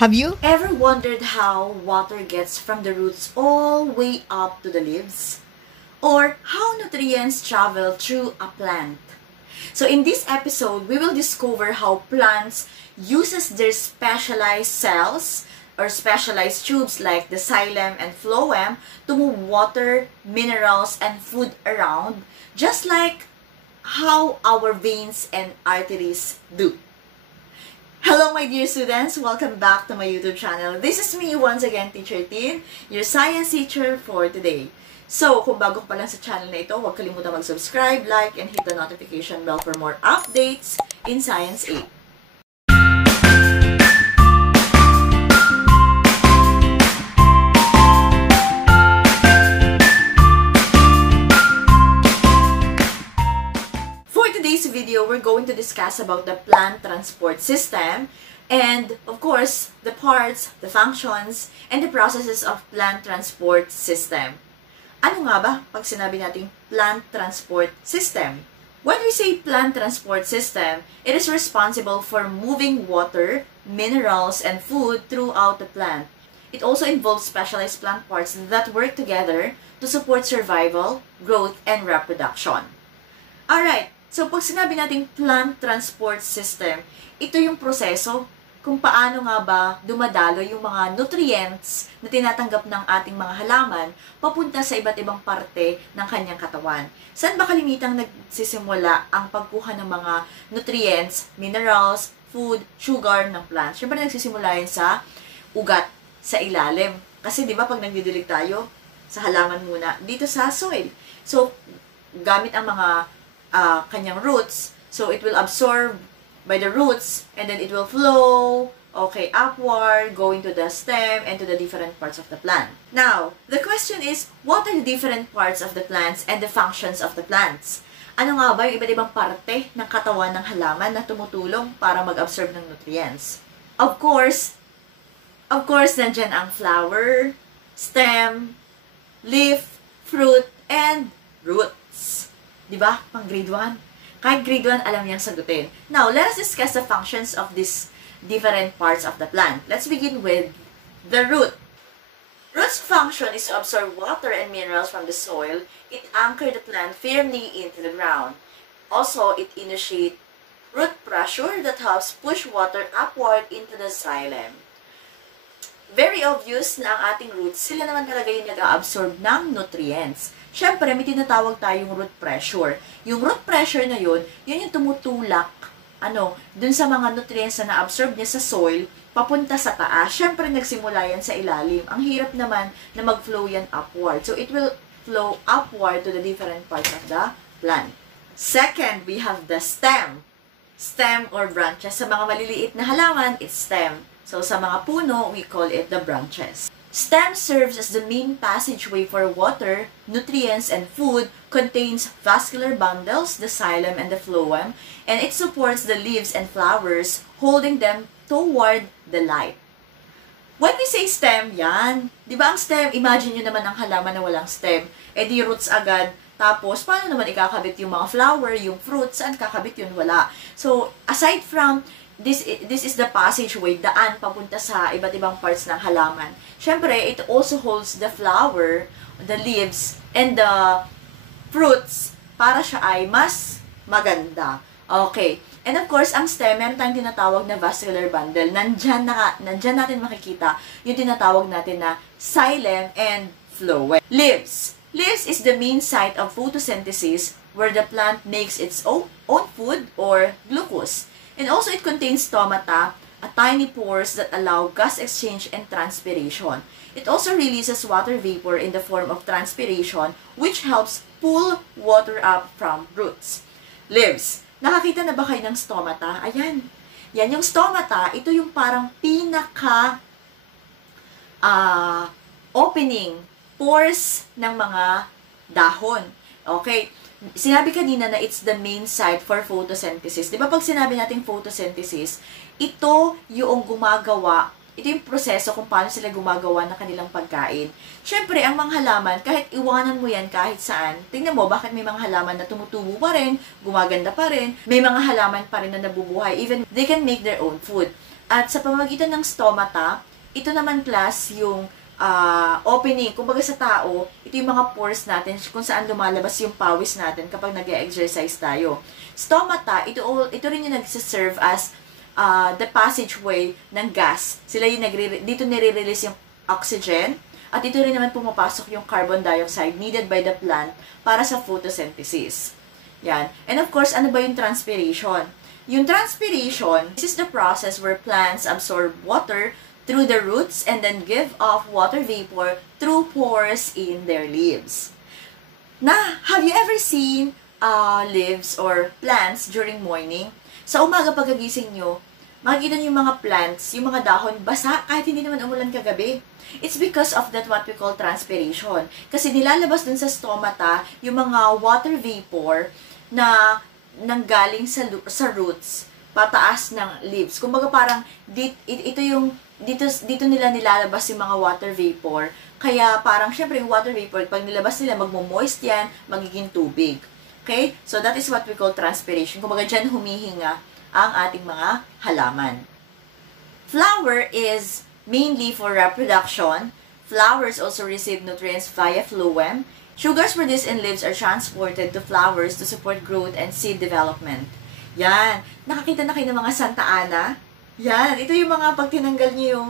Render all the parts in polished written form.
Have you? Ever wondered how water gets from the roots all the way up to the leaves? Or how nutrients travel through a plant? So in this episode, we will discover how plants uses their specialized cells or specialized tubes like the xylem and phloem to move water, minerals, and food around, just like how our veins and arteries do. Hello my dear students! Welcome back to my YouTube channel. This is me once again, Teacher Tin, your science teacher for today. So, kung bago pa lang sa channel na ito, huwag kalimutan mag-subscribe, like, and hit the notification bell for more updates in Science 8. Video, we're going to discuss about the plant transport system and, of course, the parts, the functions, and the processes of plant transport system. Ano nga ba pag sinabi nating plant transport system? When we say plant transport system, it is responsible for moving water, minerals, and food throughout the plant. It also involves specialized plant parts that work together to support survival, growth, and reproduction. Alright. So, pag sinabi nating plant transport system, ito yung proseso kung paano nga ba dumadalo yung mga nutrients na tinatanggap ng ating mga halaman papunta sa iba't ibang parte ng kanyang katawan. Saan ba kalimitang nagsisimula ang pagkuha ng mga nutrients, minerals, food, sugar ng plant? Siyempre, nagsisimula yan sa ugat, sa ilalim. Kasi, di ba, pag nagdidilig tayo sa halaman muna, dito sa soil. So, gamit ang mga kanyang roots. So, it will absorb by the roots and then it will flow, upward, going to the stem and to the different parts of the plant. Now, the question is, what are the different parts of the plants and the functions of the plants? Ano nga ba yung iba't ibang parte ng katawan ng halaman na tumutulong para mag-absorb ng nutrients? Of course, nandyan ang flower, stem, leaf, fruit, and roots. Diba? Pang grade 1. Kahit grade 1, alam niyang sagutin. Now, let us discuss the functions of these different parts of the plant. Let's begin with the root. Root's function is to absorb water and minerals from the soil. It anchors the plant firmly into the ground. Also, it initiates root pressure that helps push water upward into the xylem. Very obvious na ang ating roots, sila naman talaga yung nag-absorb ng nutrients. Siyempre, may tinatawag tayong root pressure. Yung root pressure na yun yung tumutulak, dun sa mga nutrients na na-absorb niya sa soil, papunta sa taas. Siyempre, nagsimula yan sa ilalim. Ang hirap naman na mag-flow yan upward. So, it will flow upward to the different parts of the plant. Second, we have the stem. Stem or branches. Sa mga maliliit na halaman, it's stem. So, sa mga puno, we call it the branches. Stem serves as the main passageway for water, nutrients, and food, contains vascular bundles, the xylem and the phloem, and it supports the leaves and flowers, holding them toward the light. When we say stem, yan. Di ba ang stem, imagine nyo naman ang halaman na walang stem, di roots agad. Tapos, paano naman ikakabit yung mga flower, yung fruit, saan kakabit yun? Wala. So, aside from this is the passageway, daan papunta sa iba't ibang parts ng halaman. Siyempre, it also holds the flower, the leaves, and the fruits para siya ay mas maganda. Okay. And of course, ang stem, meron tayong tinatawag na vascular bundle. Nandyan natin makikita yung tinatawag natin na xylem and phloem. Leaves. Leaves is the main site of photosynthesis where the plant makes its own food or glucose. And also, it contains stomata, tiny pores that allow gas exchange and transpiration. It also releases water vapor in the form of transpiration, which helps pull water up from roots. Leaves. Nakakita na ba kayo ng stomata? Ayan. Yan, yung stomata, ito yung parang pinaka opening, pores ng mga dahon. Okay. Sinabi kanina na it's the main site for photosynthesis. Di ba pag sinabi natin photosynthesis, ito yung gumagawa, ito yung proseso kung paano sila gumagawa ng kanilang pagkain. Siyempre, ang mga halaman, kahit iwanan mo yan kahit saan, tingnan mo, bakit may mga halaman na tumutubo pa rin, gumaganda pa rin, may mga halaman pa rin na nabubuhay, even they can make their own food. At sa pamamagitan ng stomata, ito naman class yung opening. Kumbaga sa tao, ito yung mga pores natin kung saan lumalabas yung pawis natin kapag nag-exercise tayo. Stomata, ito rin yung nagsiserve as the passageway ng gas. Sila yung dito nire-release yung oxygen at dito rin naman pumapasok yung carbon dioxide needed by the plant para sa photosynthesis. Yan. And of course, ano ba yung transpiration? Yung transpiration, this is the process where plants absorb water through the roots and then give off water vapor through pores in their leaves. Have you ever seen leaves or plants during morning? Sa umaga pagkagising nyo, makikita nyo yung mga plants, yung mga dahon, basa kahit hindi naman umulan kagabi. It's because of that what we call transpiration. Kasi nilalabas dun sa stomata yung mga water vapor na nanggaling sa roots pataas ng leaves. Kumbaga parang dito nila nilalabas yung mga water vapor. Kaya parang syempre yung water vapor pag nilabas nila magmo-moist yan, magiging tubig. Okay? So that is what we call transpiration. Kumbaga dyan humihinga ang ating mga halaman. Flower is mainly for reproduction. Flowers also receive nutrients via phloem. Sugars produced in leaves are transported to flowers to support growth and seed development. Yan. Nakakita na kayo ng mga Santa Ana? Yan. Ito yung mga pag tinanggal nyo yung,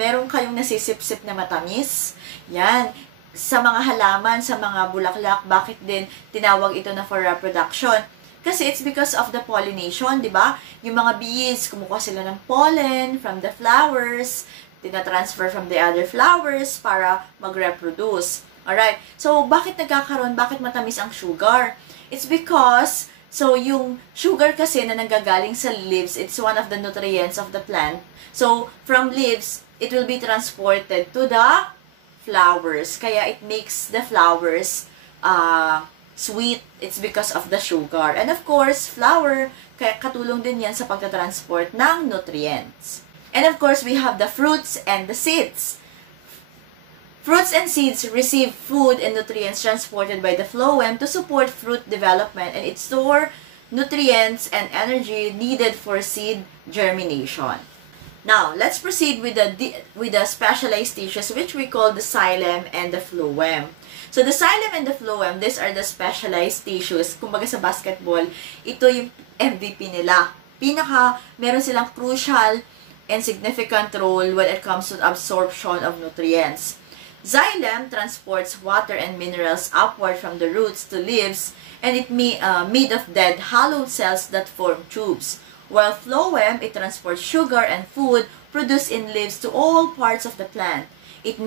meron kayong nasisip-sip na matamis. Yan. Sa mga halaman, sa mga bulaklak, bakit din tinawag ito na for reproduction? Kasi it's because of the pollination, di ba? Yung mga bees, kumukuha sila ng pollen from the flowers, tinatransfer from the other flowers para mag-reproduce. Alright? So, bakit nagkakaroon? Bakit matamis ang sugar? It's because yung sugar kasi na nanggagaling sa leaves, it's one of the nutrients of the plant. So, from leaves, it will be transported to the flowers. Kaya it makes the flowers sweet. It's because of the sugar. And of course, flower, kaya katulong din yan sa pagta-transport ng nutrients. And of course, we have the fruits and the seeds. Fruits and seeds receive food and nutrients transported by the phloem to support fruit development, and it stores nutrients and energy needed for seed germination. Now, let's proceed with the specialized tissues which we call the xylem and the phloem. So, the xylem and the phloem, these are the specialized tissues. Kumbaga sa basketball, ito yung MVP nila. Meron silang crucial and significant role when it comes to absorption of nutrients. Xylem transports water and minerals upward from the roots to leaves, and it made of dead, hollow cells that form tubes. While phloem, it transports sugar and food produced in leaves to all parts of the plant. It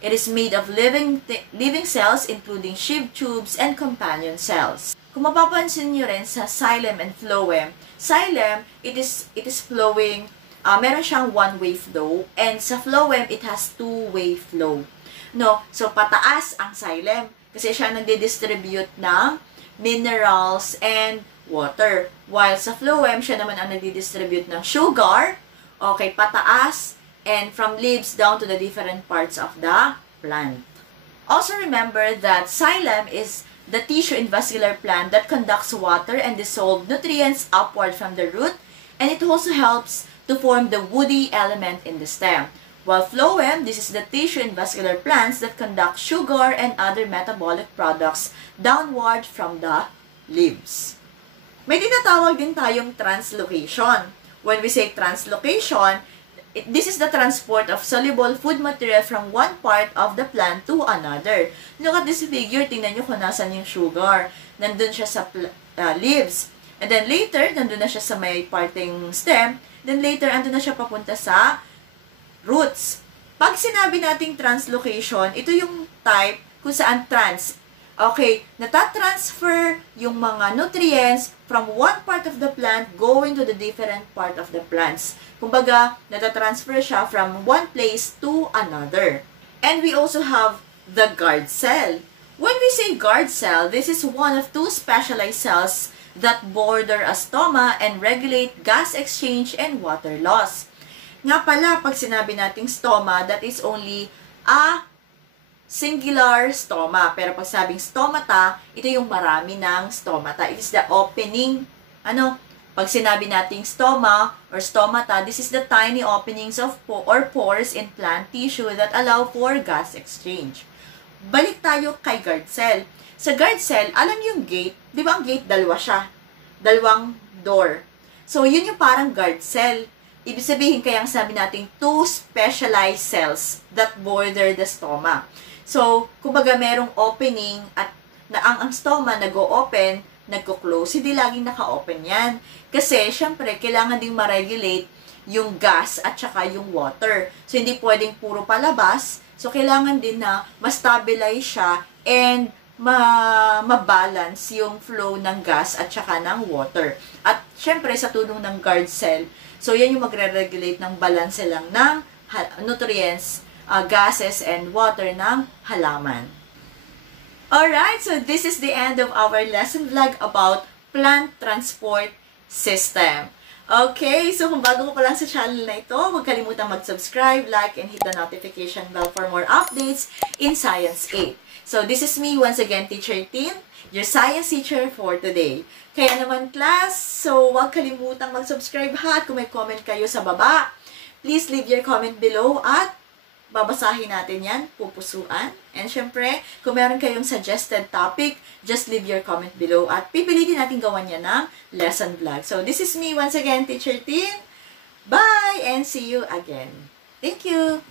is made of living cells, including sheath tubes and companion cells. Kung mapapansin nyo rin sa xylem and phloem, xylem, it is flowing, meron siyang one-way flow, and sa phloem, it has two-way flow. No, so pataas ang xylem kasi siya nagdi-distribute ng minerals and water. While sa phloem, siya naman ang nagdi-distribute ng sugar, okay, pataas, and from leaves down to the different parts of the plant. Also remember that xylem is the tissue in vascular plant that conducts water and dissolved nutrients upward from the root, and it also helps to form the woody element in the stem. While phloem, this is the tissue in vascular plants that conduct sugar and other metabolic products downward from the leaves. May tinatawag din tayong translocation. When we say translocation, this is the transport of soluble food material from one part of the plant to another. Look at this figure. Tingnan nyo kung nasan yung sugar. Nandun siya sa leaves. And then later, nandun na siya sa may parting stem. Then later, andun na siya papunta sa roots. Pag sinabi nating translocation, ito yung type kung saan trans. Okay, natatransfer yung mga nutrients from one part of the plant going to the different part of the plants. Kumbaga, natatransfer siya from one place to another. And we also have the guard cell. When we say guard cell, this is one of two specialized cells that border a stoma and regulate gas exchange and water loss. Nga pala, pag sinabi nating stoma, that is only a singular stoma. Pero pag sabing stomata, ito yung marami ng stomata. It is the opening, Pag sinabi nating stoma or stomata, this is the tiny openings of or pores in plant tissue that allow for gas exchange. Balik tayo kay guard cell. Sa guard cell, alam yung gate, di ba ang gate dalawa siya? Dalawang door. So, yun yung parang guard cell. Ibig sabihin kaya sabi natin two specialized cells that border the stoma. So, kumbaga merong opening at ang stoma nag-o-open, nagko-close, hindi laging naka-open yan. Kasi, syempre, kailangan ding ma-regulate yung gas at saka yung water. So, hindi pwedeng puro palabas. So, kailangan din na ma-stabilize siya and ma-balance yung flow ng gas at saka ng water. At, syempre, sa tulong ng guard cell, so, yan yung magre-regulate ng balance lang ng nutrients, gases, and water ng halaman. Alright, so this is the end of our lesson vlog about plant transport system. Okay, so kung bago ko pa lang sa channel na ito, huwag kalimutang mag-subscribe, like, and hit the notification bell for more updates in Science 8. So this is me once again, Teacher Tin, your science teacher for today. Kaya naman class, so huwag kalimutang mag-subscribe ha, at kung may comment kayo sa baba, please leave your comment below at babasahin natin yan, pupusuan. And syempre, kung meron kayong suggested topic, just leave your comment below at pipilitin natin gawan yan ng lesson vlog. So, this is me once again, Teacher Tin. Bye! And see you again. Thank you!